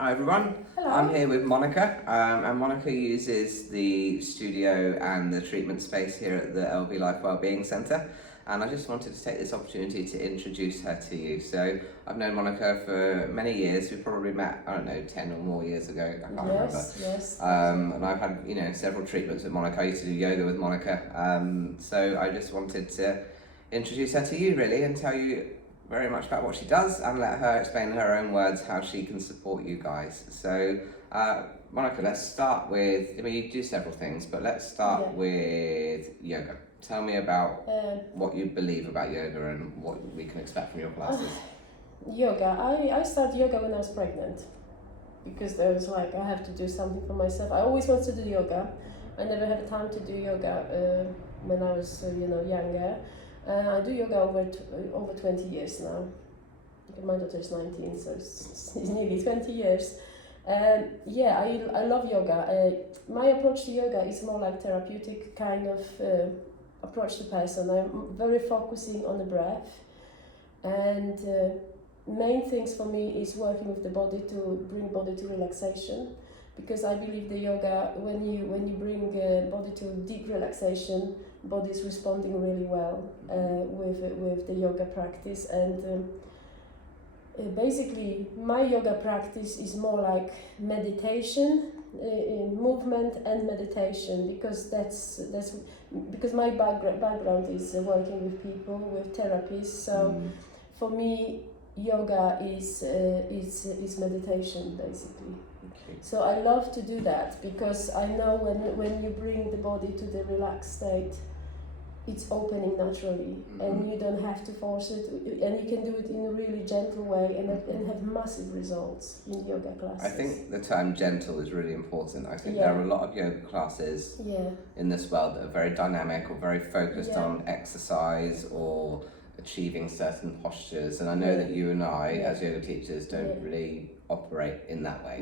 Hi everyone, Hello. I'm here with Monica, and Monica uses the studio and the treatment space here at the LV Life Wellbeing Centre, and I just wanted to take this opportunity to introduce her to you. So I've known Monica for many years. We probably met, I don't know, 10 or more years ago, I can't remember. Yes. And I've had, several treatments with Monica. I used to do yoga with Monica, so I just wanted to introduce her to you really and tell you very much about what she does and let her explain in her own words how she can support you guys. So, Monica, let's start with, you do several things, but let's start with yoga. Tell me about what you believe about yoga and what we can expect from your classes. Yoga. I started yoga when I was pregnant because there was like, I have to do something for myself. I always wanted to do yoga. I never had time to do yoga when I was, younger. I do yoga over 20 years now. My daughter's 19, so it's nearly 20 years. I love yoga. My approach to yoga is more like therapeutic kind of approach to person. I'm very focusing on the breath, and main things for me is working with the body to bring body to relaxation, because I believe the yoga, when you bring body to deep relaxation, body is responding really well with the yoga practice. And basically my yoga practice is more like meditation, movement and meditation, because that's because my background is working with people, with therapists. So for me, yoga is meditation basically. Okay. So I love to do that because I know when you bring the body to the relaxed state, it's opening naturally, and you don't have to force it, and you can do it in a really gentle way and have massive results in yoga classes. I think the term gentle is really important. I think there are a lot of yoga classes in this world that are very dynamic or very focused on exercise or achieving certain postures, and I know that you and I as yoga teachers don't really operate in that way.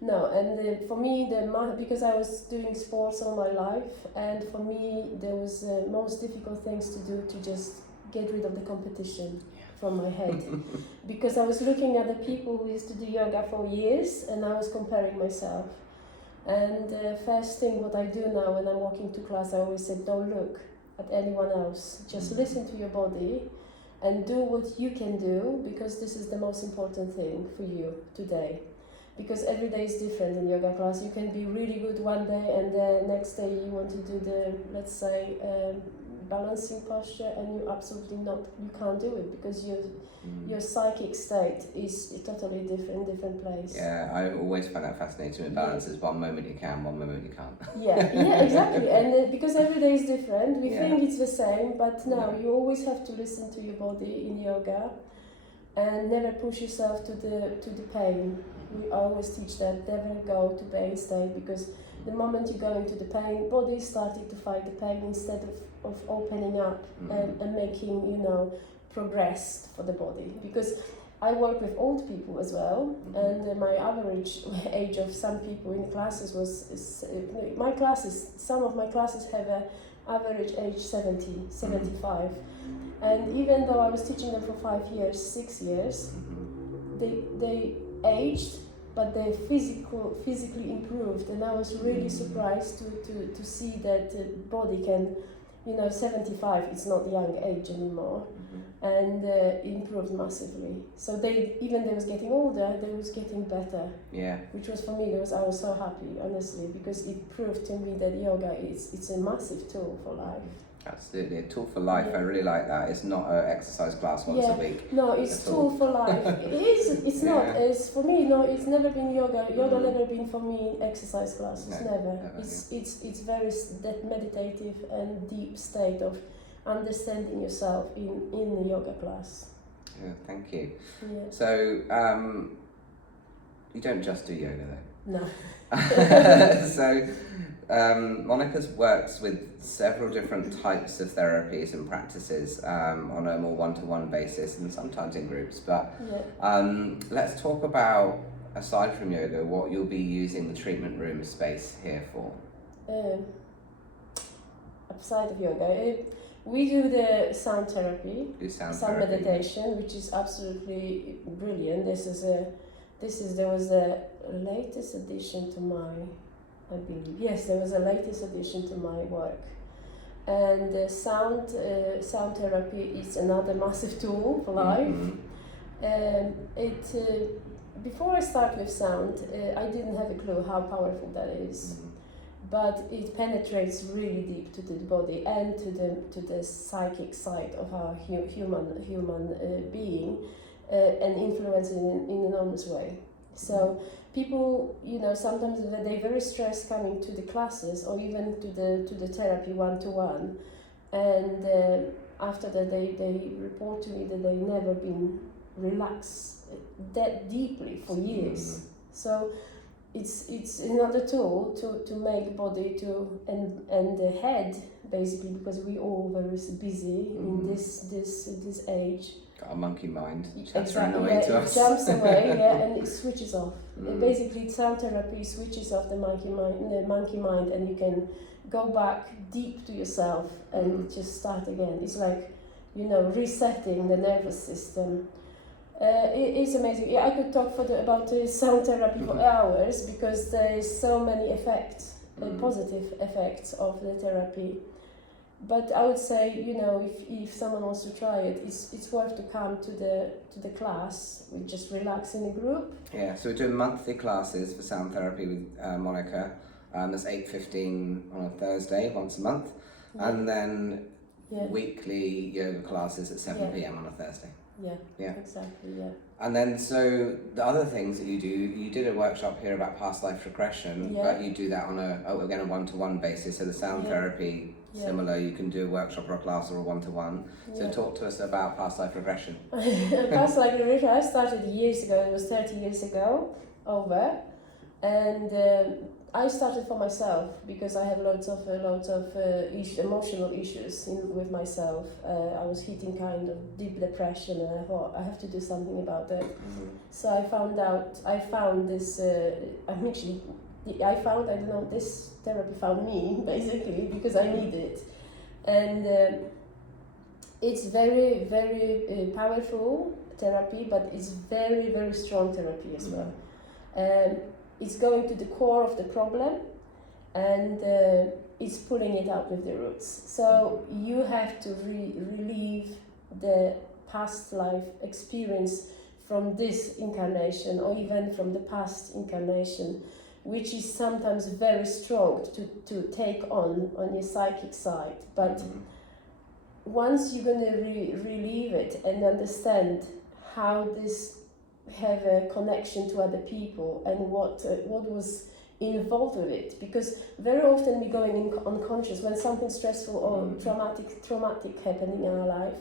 No, and for me, because I was doing sports all my life, and for me there was most difficult things to do to just get rid of the competition from my head, because I was looking at the people who used to do yoga for years, and I was comparing myself. And first thing what I do now when I'm walking to class, I always say, don't look at anyone else, just listen to your body and do what you can do, because this is the most important thing for you today. Because every day is different in yoga class. You can be really good one day, and the next day you want to do the, let's say, balancing posture, and you absolutely you can't do it because your psychic state is totally different place. Yeah, I always find that fascinating with balances. One moment you can, one moment you can't. Yeah, exactly. And because every day is different, we think it's the same, but no, you always have to listen to your body in yoga, and never push yourself to the pain. We always teach that, never go to pain state, because the moment you go into the pain, body is starting to fight the pain instead of opening up and making, progress for the body. Because I work with old people as well, and my average age of some people in classes some of my classes have an average age 70, 75. And even though I was teaching them for 5 years, 6 years, they aged, but they physically improved, and I was really surprised to see that the body can, 75, it's not young age anymore, and improved massively. So they was getting older, they was getting better. Yeah. Which was for me, I was so happy, honestly, because it proved to me that yoga it's a massive tool for life. Absolutely, a tool for life. I really like that. It's not an exercise class once a week. No, it's tool for life. It is. It's not. It's for me. No, it's never been yoga. Yoga never been for me exercise classes. Never. It's very that meditative and deep state of understanding yourself in the yoga class. Yeah, thank you. Yeah. So you don't just do yoga though. No. So Monica's works with several different types of therapies and practices on a more one-to-one basis, and sometimes in groups. But let's talk about, aside from yoga, what you'll be using the treatment room space here for. Outside of yoga, we do the sound therapy, Do sound sound therapy. meditation, which is absolutely brilliant. This is there was a latest addition to my, I believe, yes, there was a latest addition to my work. And sound therapy is another massive tool for life. And before I start with sound, I didn't have a clue how powerful that is. But it penetrates really deep to the body and to the psychic side of our human being, and influence in an enormous way. So people, sometimes they're very stressed coming to the classes or even to the therapy one-to-one, and after that they report to me that they've never been relaxed that deeply for years. So it's another tool to make body and the head, basically, because we all very busy in this age. Got a monkey mind. Exactly, To it us. jumps away, and it switches off. Basically, sound therapy switches off the monkey mind, and you can go back deep to yourself and just start again. It's like, resetting the nervous system. It's amazing. I could talk about sound therapy for hours, because there is so many effects, positive effects of the therapy. But I would say, if someone wants to try it, it's worth to come to the class. We just relax in a group. Yeah, so we're doing monthly classes for sound therapy with Monika. That's 8:15 on a Thursday, once a month, and then weekly yoga classes at 7 p.m. on a Thursday. Yeah, exactly, yeah. And then, so the other things that you did a workshop here about past life regression, but you do that on a one-to-one basis. So the sound therapy, similar, you can do a workshop or a class or a one-to-one. So talk to us about past life regression. Past life regression, I started years ago. It was 30 years ago, and I started for myself because I have lots of emotional issues with myself. I was hitting kind of deep depression, and I thought I have to do something about that. So I found this. This therapy found me, basically, because I need it, and it's very, very powerful therapy, but it's very, very strong therapy as well. It's going to the core of the problem, and it's pulling it out with the roots. So you have to relieve the past life experience from this incarnation, or even from the past incarnation, which is sometimes very strong to take on your psychic side. But once you're going to relieve it and understand how this have a connection to other people and what was involved with it, because very often we're going unconscious when something stressful or traumatic happening in our life.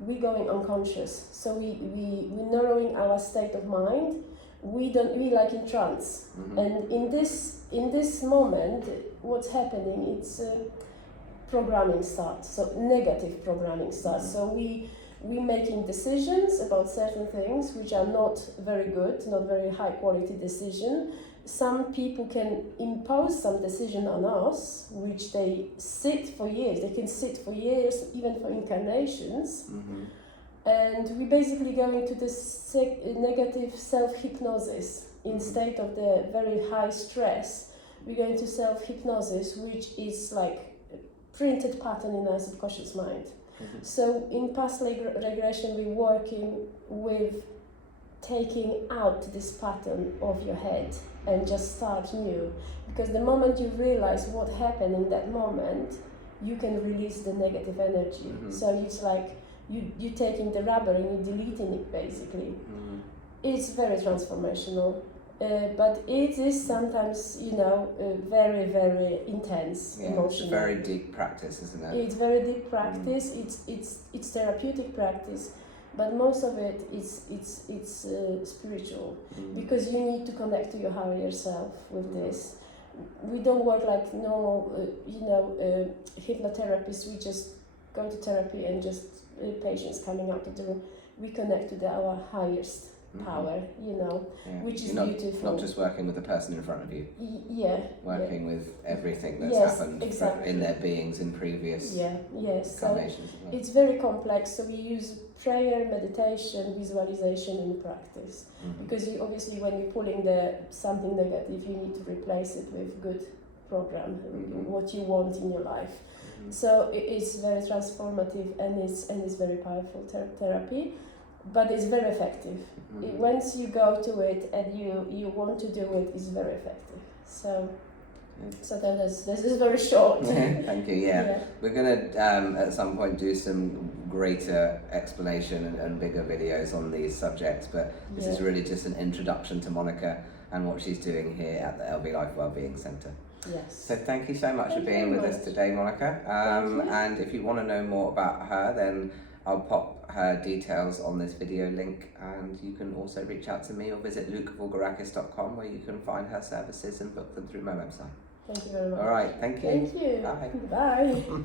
We're going unconscious, so we're narrowing our state of mind. We like in trance, and in this moment, what's happening? It's programming starts. So negative programming starts. So we're making decisions about certain things which are not very good, not very high quality decision. Some people can impose some decision on us, which they sit for years. They can sit for years, even for incarnations. And we basically go into this negative self-hypnosis in state of the very high stress. We go into self-hypnosis, which is like a printed pattern in our subconscious mind. So in past regression, we're working with taking out this pattern of your head and just start new. Because the moment you realize what happened in that moment, you can release the negative energy. So it's like you're taking the rubber and you're deleting it, basically. It's very transformational. But it is sometimes, very, very intense emotional. It's a very deep practice, isn't it? It's very deep practice. It's therapeutic practice, but most of it it's spiritual, because you need to connect to your higher self with this. We don't work like normal, hypnotherapists. We just go to therapy and just patients coming out of the room. We connect to our highest power, you know, Yeah. which is You're beautiful. not just working with the person in front of you, Yeah. working with everything that's Yes, happened exactly. in their beings in previous Yes. So incarnations. as well. it's very complex. So we use prayer, meditation, visualization in practice. Because obviously when you're pulling something negative, you need to replace it with good program, what you want in your life. So it's very transformative and it's very powerful therapy, but it's very effective. Once you go to it and you want to do it, it's very effective. So this is very short. Thank you. Yeah. We're going to at some point do some greater explanation and bigger videos on these subjects, but this is really just an introduction to Monika and what she's doing here at the LB Life Wellbeing Centre. Yes. So thank you so much for being with us today, Monika. And if you want to know more about her, then I'll pop her details on this video link, and you can also reach out to me or visit lucavulgarakis.com, where you can find her services and book them through my website. Thank you very much. All right, thank you. Thank you. Bye. Bye.